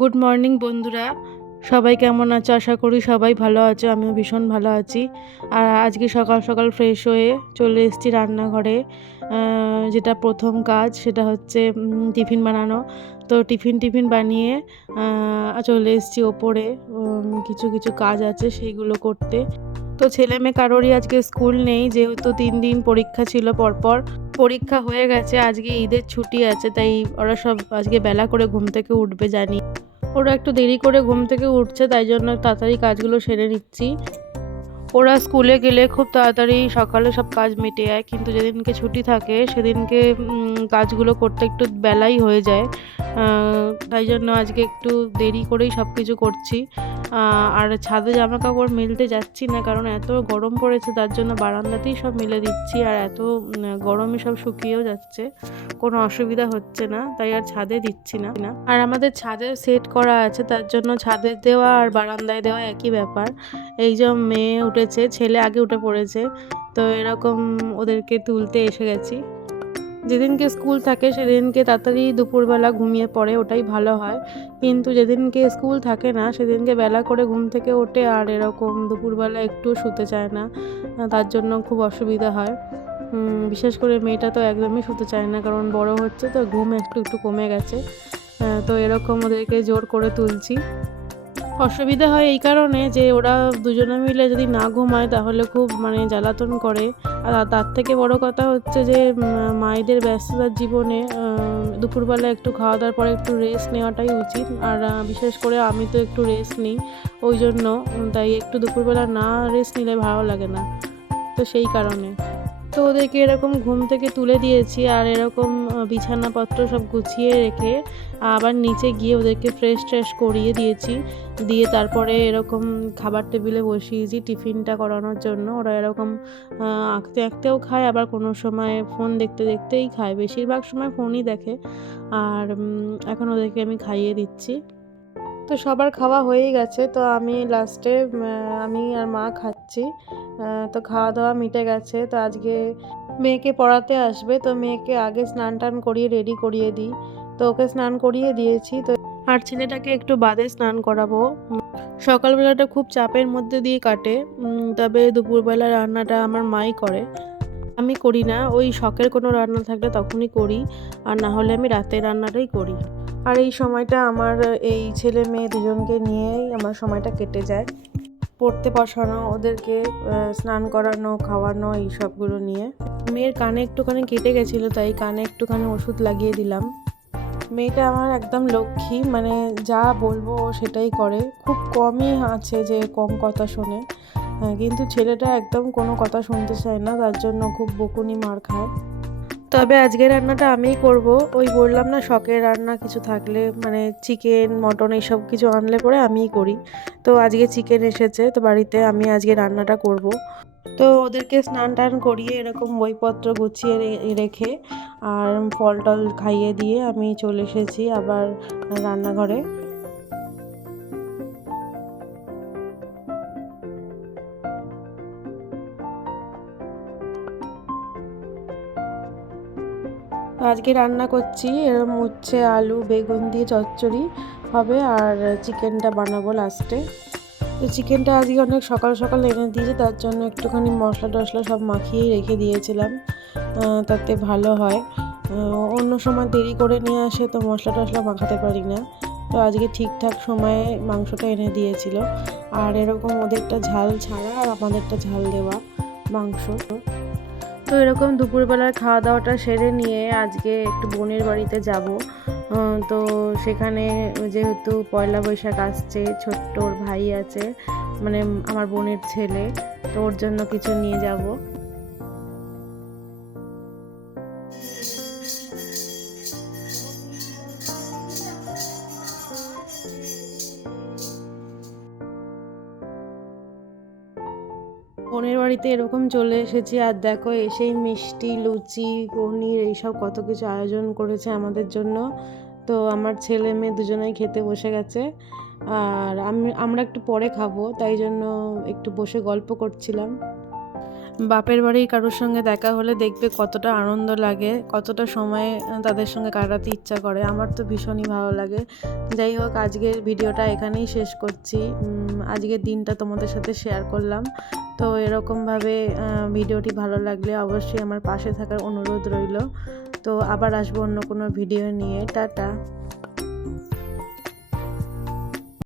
Good morning বন্ধুরা। সবাই কেমন আছো? আশা করি সবাই ভালো আছো। আমিও ভীষণ ভালো আছি। আর আজকে সকাল সকাল ফ্রেশ হয়ে চলে এসেছি রান্নাঘরে। যেটা প্রথম কাজ, সেটা হচ্ছে টিফিন বানানো। তো টিফিন টিফিন বানিয়ে চলে এসেছি ওপরে। কিছু কিছু কাজ আছে সেইগুলো করতে। তো ছেলে মেয়ে কারোরই আজকে স্কুল নেই, যেহেতু তিন দিন পরীক্ষা ছিল পরপর। পরীক্ষা হয়ে গেছে, আজকে ঈদের ছুটি আছে, তাই ওরা সব আজকে বেলা করে ঘুম থেকে উঠবে জানি। ওরা একটু দেরি করে ঘুম থেকে উঠছে, তাই জন্য তাড়াতাড়ি কাজগুলো সেরে নিচ্ছি। ওরা স্কুলে গেলে খুব তাড়াতাড়ি সকালে সব কাজ মিটে যায়, কিন্তু যেদিনকে ছুটি থাকে, সেদিনকে কাজগুলো করতে একটু বেলাই হয়ে যায়। তাই জন্য আজকে একটু দেরি করেই সব কিছু করছি। আর ছাদে জামা কাপড় মেলতে যাচ্ছি না, কারণ এত গরম পড়েছে, তার জন্য বারান্দাতেই সব মেলে দিচ্ছি, আর এত গরমে সব শুকিয়েও যাচ্ছে, কোনো অসুবিধা হচ্ছে না, তাই আর ছাদে দিচ্ছি না। আর আমাদের ছাদে সেট করা আছে, তার জন্য ছাদে দেওয়া আর বারান্দায় দেওয়া একই ব্যাপার। এই যে মেয়ে উঠেছে, ছেলে আগে উঠে পড়েছে, তো এরকম ওদেরকে তুলতে এসে গেছি। যেদিনকে স্কুল থাকে সেদিনকে তাড়াতাড়ি দুপুরবেলা ঘুমিয়ে পড়ে, ওটাই ভালো হয়। কিন্তু যেদিনকে স্কুল থাকে না, সেদিনকে বেলা করে ঘুম থেকে ওঠে আর এরকম দুপুরবেলা একটু শুতে চায় না। তার জন্য খুব অসুবিধা হয়। বিশেষ করে মেয়েটা তো একদমই শুতে চায় না, কারণ বড় হচ্ছে তো, ঘুম একটু একটু কমে গেছে। তো এরকম ওদেরকে জোর করে তুলছি। অসুবিধা হয় এই কারণে যে ওরা দুজনে মিলে যদি না ঘুমায় তাহলে খুব মানে জ্বালাতন করে। আর তার থেকে বড় কথা হচ্ছে যে মায়েদের ব্যস্ততার জীবনে দুপুরবেলা একটু খাওয়া দাওয়ার পরে একটু রেস্ট নেওয়াটাই উচিত। আর বিশেষ করে আমি তো একটু রেস্ট নিই, ওই জন্য তাই একটু দুপুরবেলা না রেস্ট নিলে ভালো লাগে না। তো সেই কারণে। তো ওদেরকে এরকম ঘুম থেকে তুলে দিয়েছি, আর এরকম বিছানাপত্র সব গুছিয়ে রেখে আবার নিচে গিয়ে ওদেরকে ফ্রেশ ট্রেশ করিয়ে দিয়েছি। দিয়ে তারপরে এরকম খাবার টেবিলে বসিয়েছি টিফিনটা করানোর জন্য, ওরা এরকম আঁকতে, আঁকতেও খায়, আবার কোনো সময় ফোন দেখতে, দেখতেই খায়। বেশিরভাগ সময় ফোনই দেখে। আর এখন ওদেরকে আমি খাইয়ে দিচ্ছি। তো সবার খাওয়া হয়েই গেছে। তো আমি লাস্টে আমি আর মা খাচ্ছি। তো খাওয়া দাওয়া মিটে গেছে। তো আজকে মেয়েকে পড়াতে আসবে। তো মেয়েকে আগে স্নান টান করিয়ে রেডি করিয়ে দিই। তো ওকে স্নান করিয়ে দিয়েছি। তো আর ছেলেটাকে একটু বাদে স্নান করাবো। সকালবেলাটা খুব চাপের মধ্যে দিয়ে কাটে। তবে দুপুরবেলা রান্নাটা আমার মাই করে। আমি করি না, ওই শখের কোনো রান্না থাকলে তখনই করি, আর না হলে আমি রাতের রান্নাটাই করি। আর এই সময়টা আমার এই ছেলে মেয়ে দুজনকে নিয়েই আমার সময়টা কেটে যায়। পড়তে বসানো, ওদেরকে স্নান করানো, খাওয়ানো, এই সবগুলো নিয়ে। মেয়ের কানে একটুখানি কেটে গেছিল, তাই কানে একটুখানি ওষুধ লাগিয়ে দিলাম। মেয়েটা আমার একদম লক্ষ্মী মানে যা বলব সেটাই করে। খুব কমই আছে যে কম কথা শোনে। কিন্তু ছেলেটা একদম কোনো কথা শুনতে চায় না, তার জন্য খুব বকুনি মার খায়। তবে আজকে রান্নাটা আমিই করব। ওই বললাম না, শখের রান্না কিছু থাকলে মানে চিকেন মটন এইসব কিছু আনলে পরে আমিই করি। তো আজকে চিকেন এসেছে, তো বাড়িতে আমি আজকে রান্নাটা করব। তো ওদেরকে স্নান টান করিয়ে এরকম বইপত্র গুছিয়ে রেখে আর ফল টল খাইয়ে দিয়ে আমি চলে এসেছি আবার রান্নাঘরে। আজকে রান্না করছি, এরম উচ্ছে, আলু, বেগুন দিয়ে চচ্চড়ি হবে আর চিকেনটা বানাবো লাস্টে তো চিকেনটা আজকে অনেক সকাল সকাল এনে দিয়েছে, তার জন্য একটুখানি মশলা টশলা সব মাখিয়েই রেখে দিয়েছিলাম। তাতে ভালো হয়। অন্য সময় দেরি করে নিয়ে আসে তো মশলা টশলা মাখাতে পারি না। তো আজকে ঠিকঠাক সময়ে মাংসটা এনে দিয়েছিল। আর এরকম ওদেরটা ঝাল ছাড়া আর আমাদেরটা ঝাল দেওয়া মাংস। তো এরকম দুপুরবেলার খাওয়া দাওয়াটা সেরে নিয়ে আজকে একটু বোনের বাড়িতে যাব। তো সেখানে যেহেতু পয়লা বৈশাখ আসছে, ছোট্ট ওর ভাই আছে মানে আমার বোনের ছেলে, তো ওর জন্য কিছু নিয়ে যাব। বোনের বাড়িতে এরকম চলে এসেছি আর দেখো এসেই মিষ্টি, লুচি, পনির এইসব কত কিছু আয়োজন করেছে আমাদের জন্য। তো আমার ছেলে মেয়ে দুজনেই খেতে বসে গেছে। আর আমি, আমরা একটু পরে খাব, তাই জন্য একটু বসে গল্প করছিলাম। বাপের বাড়ির কারোর সঙ্গে দেখা হলে দেখবে কতটা আনন্দ লাগে, কতটা সময় তাদের সঙ্গে কাটাতে ইচ্ছা করে। আমার তো ভীষণই ভালো লাগে। যাই হোক, আজকের ভিডিওটা এখানেই শেষ করছি। আজকের দিনটা তোমাদের সাথে শেয়ার করলাম। তো এরকমভাবে ভিডিওটি ভালো লাগলে অবশ্যই আমার পাশে থাকার অনুরোধ রইল। তো আবার আসব অন্য কোনো ভিডিও নিয়ে। টাটা!